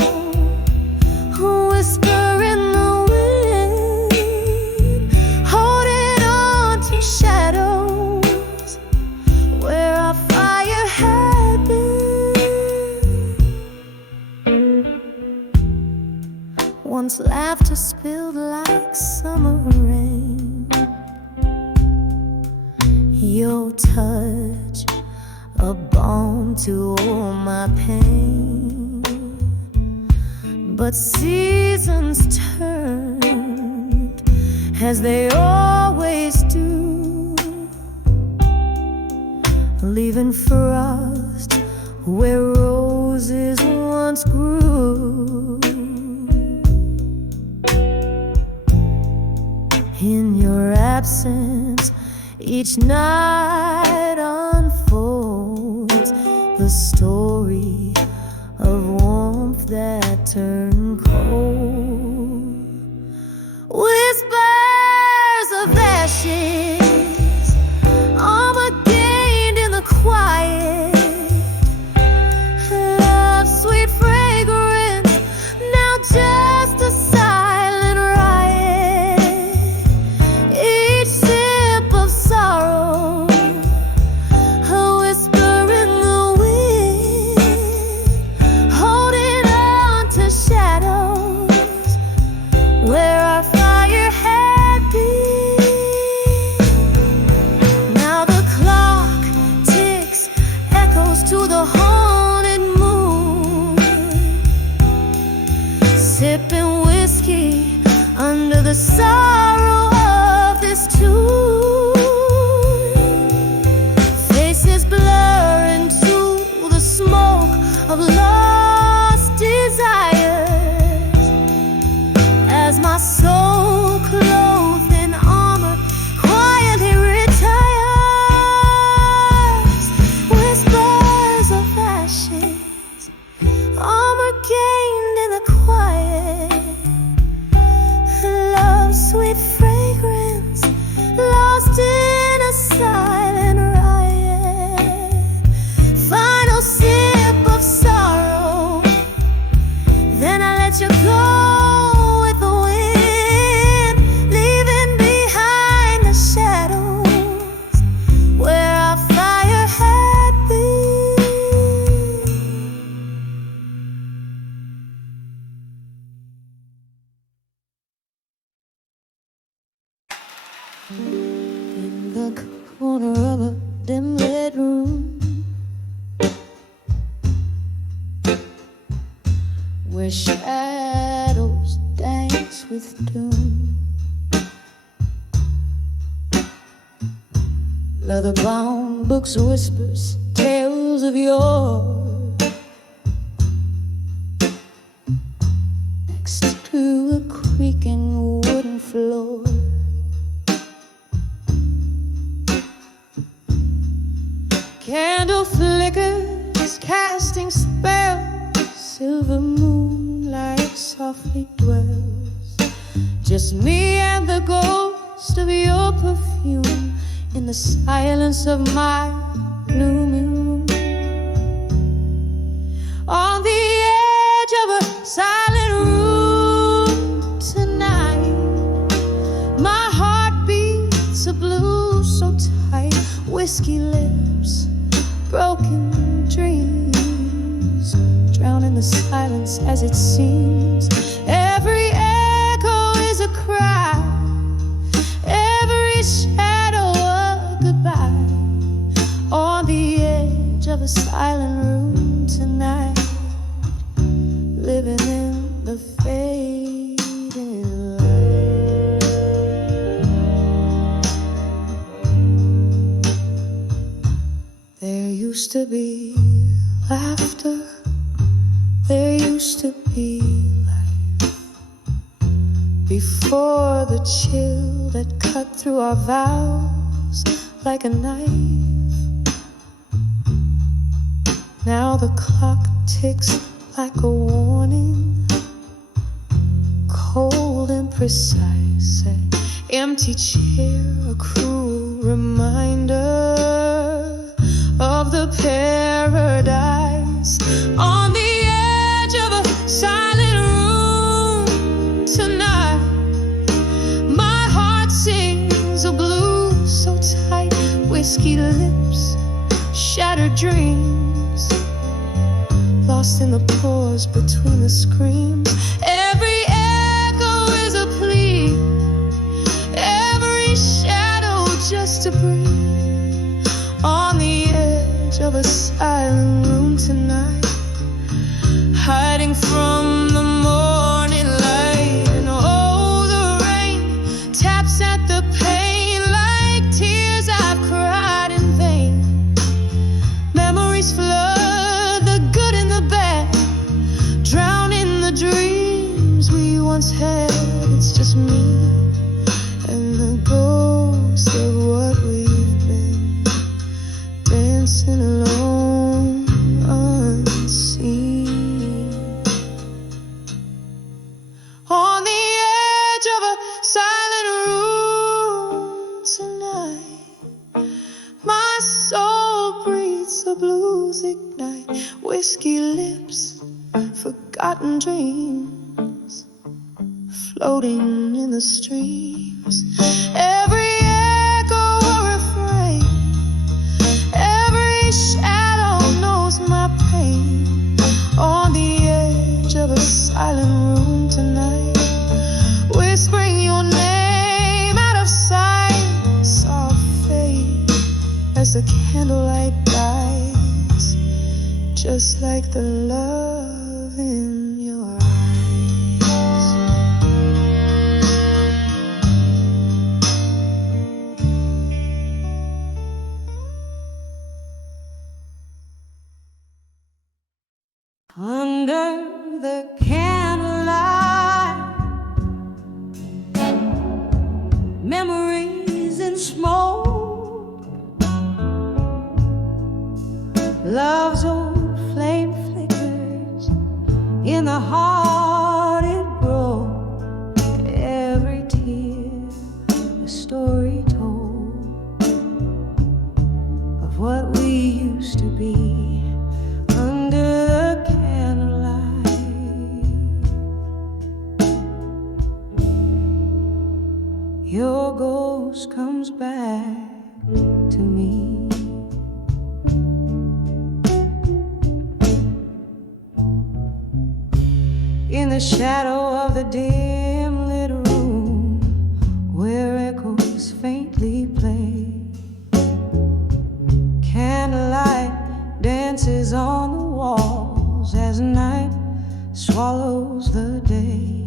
a whisper in the wind, holding on to shadows where our fire had been. Once laughter spilled like summer rain, your touch a balm to all my pain. But seasons turned as they always do, leaving frost where roses once grew. In your absence, each night unfolds the story of warmth that turned cold. Whispers of ashes, armor gained in the quiet. Love's sweet fragrance, now just a silent riot. Each sip of sorrow, a whisper in the wind, holding on to shadows where our fire had been. Now the clock ticks, echoes to the haunted moon, sipping whiskey under the sorrow of this tune. Faces blur into the smoke of lost desires, as my soul clothed in armor quietly retires. Whispers of ashes, armor gained in the quiet. Love's sweet fragrance, lost in a silent riot. Final sip of sorrow, then I let you go with the wind, leaving behind the shadows where our fire had been. In the corner of a dim lit room, where shadows dance with doom, leather-bound books, whispers, tales of yore, next to a creaking wooden floor. Candle flickers, casting spells. Silver moonlight softly dwells. Just me and the ghost of your perfume in the silence of my gloomy room. On the edge of a silent room tonight, my heart beats a blue so tight. Whiskey lips, broken dreams, drown in the silence as it seems. Every echo is a cry, every shadow a goodbye. On the edge of a silent room tonight, living in the fading light. There used to be laughter, there used to be life, before the chill that cut through our vows like a knife. Now the clock ticks like a warning, cold and precise. An empty chair, a cruel reminder of the paradise. On the edge of a silent room tonight, my heart sings a blues so tight. Whiskey lips, shattered dreams, lost in the pause between the screams. Every echo is a plea, every shadow just a breathe. On the edge of a silent room tonight, hiding from the morning light. And oh, the rain taps at the pain like tears I've cried in vain. Memories flood the good and the bad, drown in the dreams we once had. It's just me and the ghost of what we've been, dancing alone, unseen. On the edge of a silent room tonight, my soul breathes the blues ignite. Whiskey lips, forgotten dreams, floating in the streams. Every echo a refrain, every shadow knows my pain. On the edge of a silent room tonight, whispering your name out of sight. Soft fade as the candlelight dies, just like the love in your eyes. Under the candlelight, memories in smoke, love's old flame flickers in the heart it broke. Every tear a story told of what we used to be. Under the candlelight, your ghost comes back to me. In the shadow of the dim lit room where echoes faintly play, candlelight dances on the walls as night swallows the day.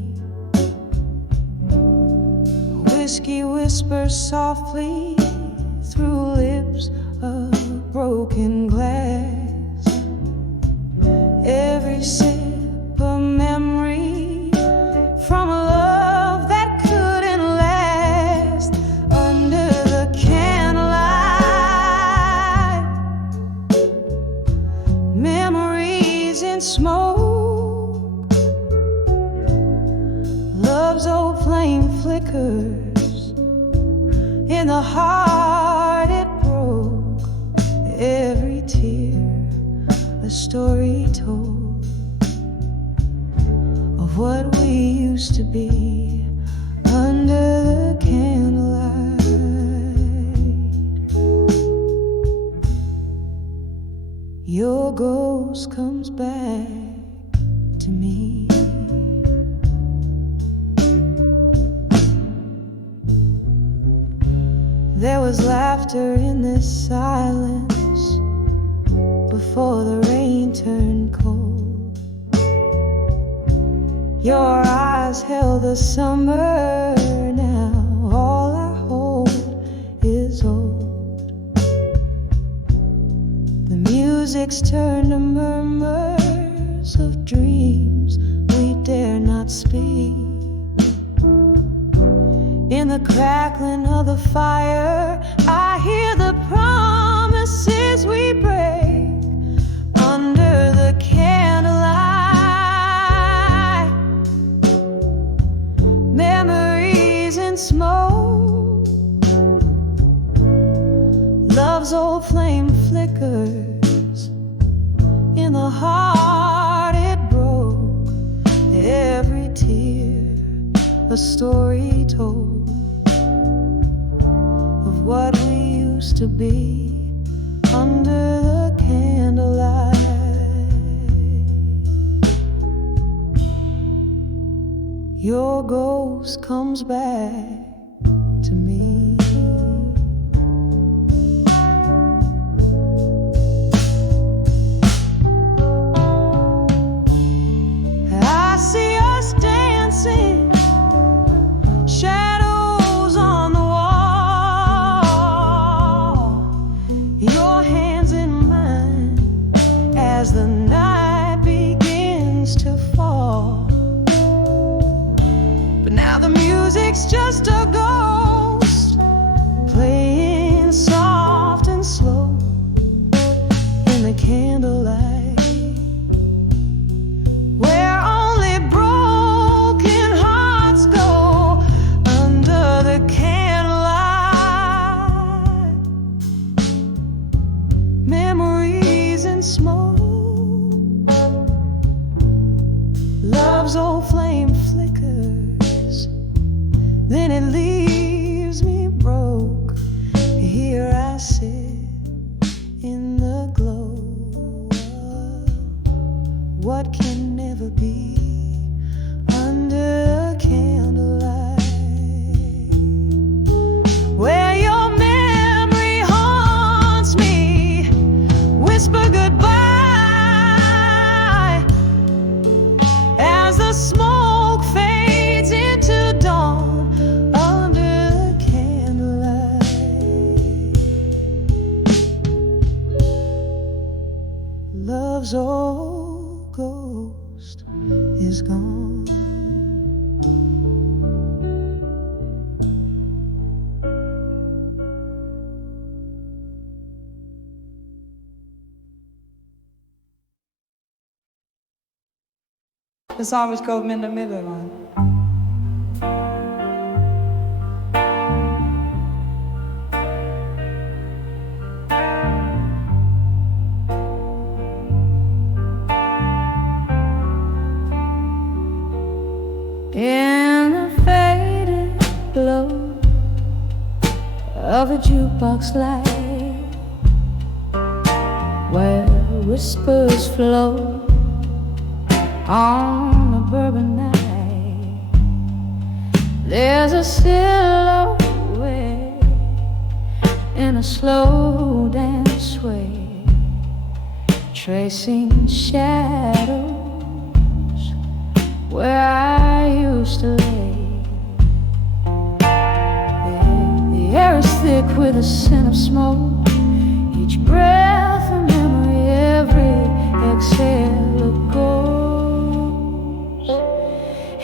Whiskey whispers softly through lips of broken glass. Every sip a memory from a love that couldn't last. Under the candlelight, used to be under the candlelight. Your ghost comes back to me. There was laughter in this silence before the rain turned cold. Your eyes held the summer. Now all I hold is old. The music's turned to murmurs of dreams we dare not speak. In the crackling of the fire, I hear the promises we break under the candlelight. Memories in smoke, love's old flame flickers in the heart it broke. Every tear a story told of what we used to be under the candlelight. Your ghost comes back to me. I see us dancing, shadows on the wall, your hands in mine as the night begins to fall. But now the music's just a ghost, playing soft and slow in the candlelight. Love's old flame flickers, then it leaves me broke. Here I sit in the glow of what can never be under the candlelight, where your memory haunts me. Whisper goodbye as the smoke fades into dawn under the candlelight. Love's old ghost is gone. The song was called "In the Middle." In the faded glow of a jukebox light, where whispers flow on a bourbon night, there's a silhouette in a slow dance way, tracing shadows where I used to lay. The air is thick with a scent of smoke, each breath a memory, every exhale a ghost.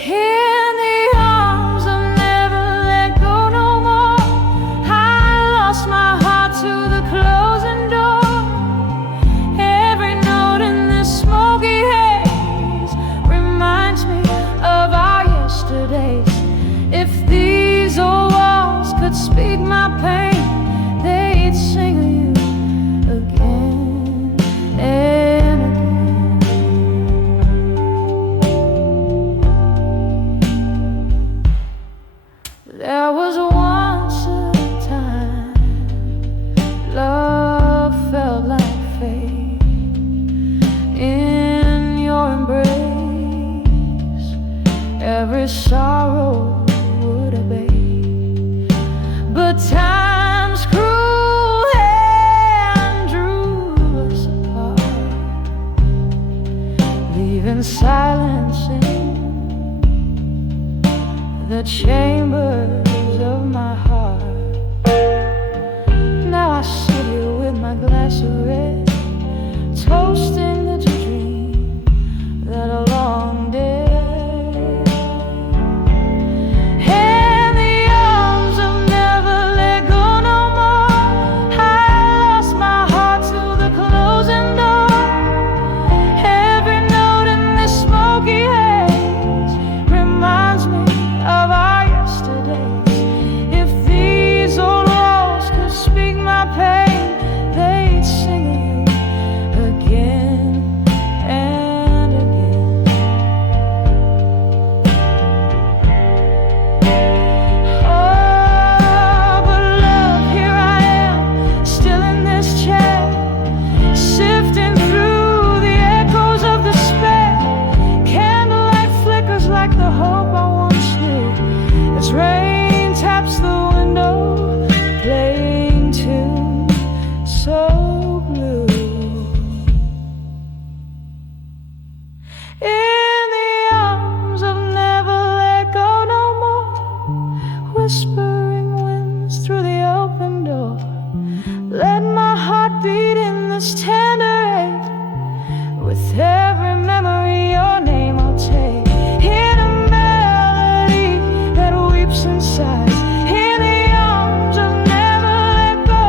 In the arms of never let go no more, I lost my heart to the closing door. Every note in this smoky haze reminds me of our yesterdays. If these old walls could speak my pain, they'd sing this tender ache. With every memory, your name I'll take. In a melody that weeps inside. In the arms of never let go.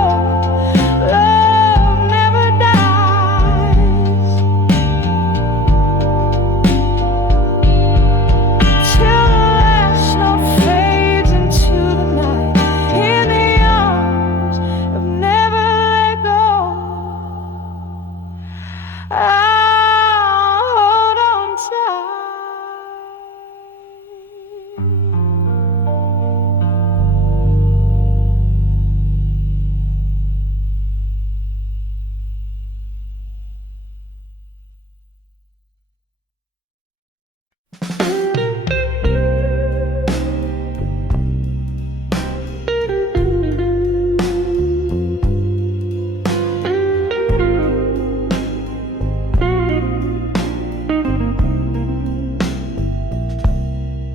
Love never dies. Till the last note fades into the night. In the arms of never let go. I'll hold on tight.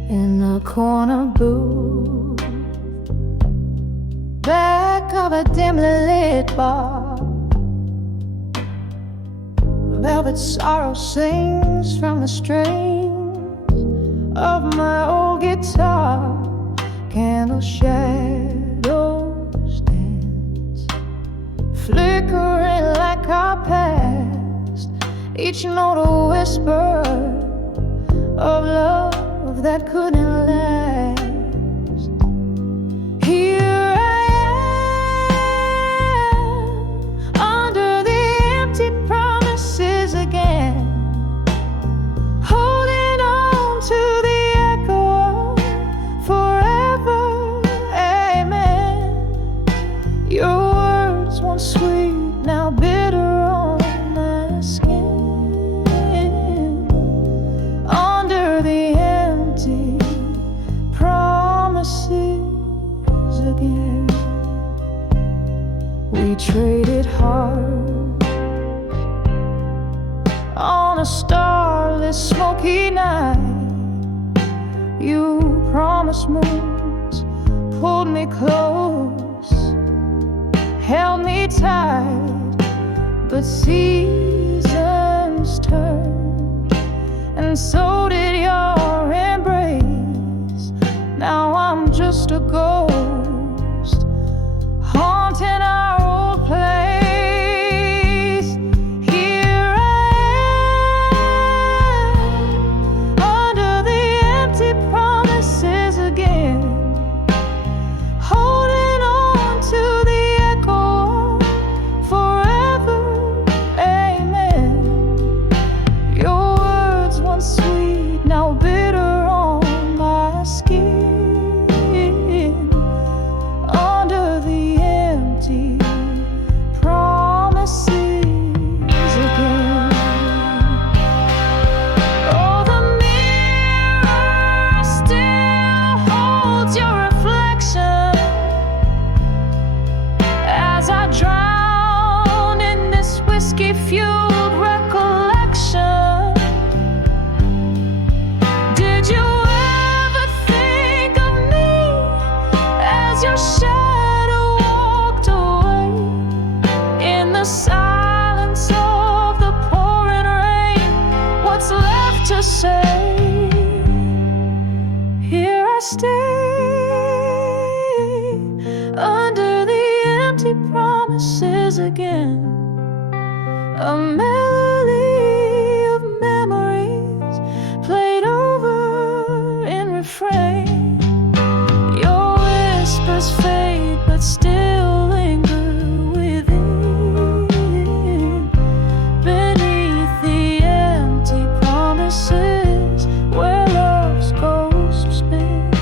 In a corner booth, back of a dimly lit bar, velvet sorrow sings from the strings of my old guitar. Candle shadows dance, flickering like our past. Each note a whisper of love that couldn't last. Here I am, under the empty promises again, holding on to the echo of forever, amen. Your words once sweet, now bitter on my skin. Under the promises again, we traded hearts on a starless, smoky night. You promised moons, pulled me close, held me tight, but seasons turned, and so did your embrace. Now I'm just a ghost, haunting our old place. Here I am, under the empty promises again, holding on to the echo of forever, amen. Your words once sweet, now bitter on my skin. Under the empty promises again. Oh, the mirror still holds your reflection as I drown in this whiskey-fueled recollection. Did you ever think of me as your shadow walked away in the silence of the pouring rain? What's left to say? Here I stay, under the empty promises again. A melody of memories played over in refrain. Your whispers fade, but still linger within. Beneath the empty promises, where love's ghost spins.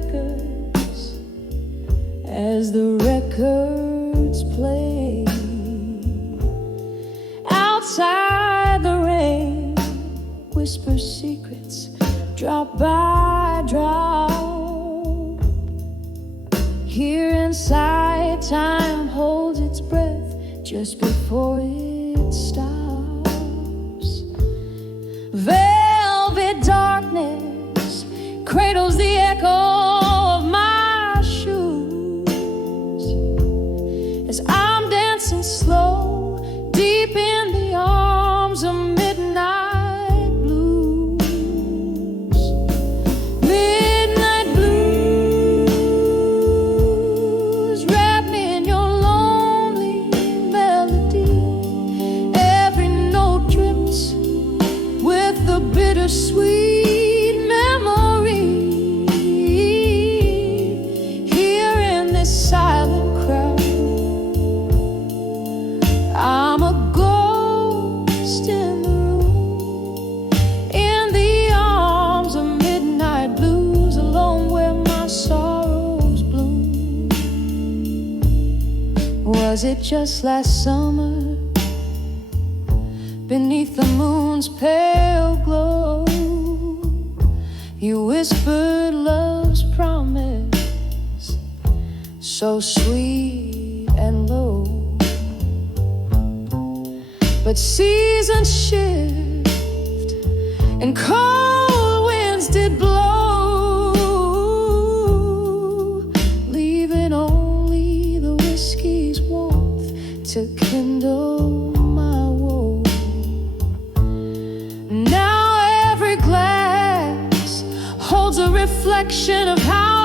flickers as the records play. Outside the rain whispers secrets drop by drop. Here inside time holds its breath just before it stops. Velvet darkness cradles the echo of my shoes as I'm dancing slow deep in the arms of midnight blues. Midnight blues, wrap me in your lonely melody. Every note drips with the bittersweet memory. Here in this silent crowd, I'm a ghost in the room, in the arms of midnight blues, alone where my sorrows bloom. Was it just last summer, beneath the moon's pale glow, you whispered love's promise, so sweet and low? But seasons shift and cold winds did blow, leaving only the whiskey's warmth to kindle my woe. Now every glass holds a reflection of how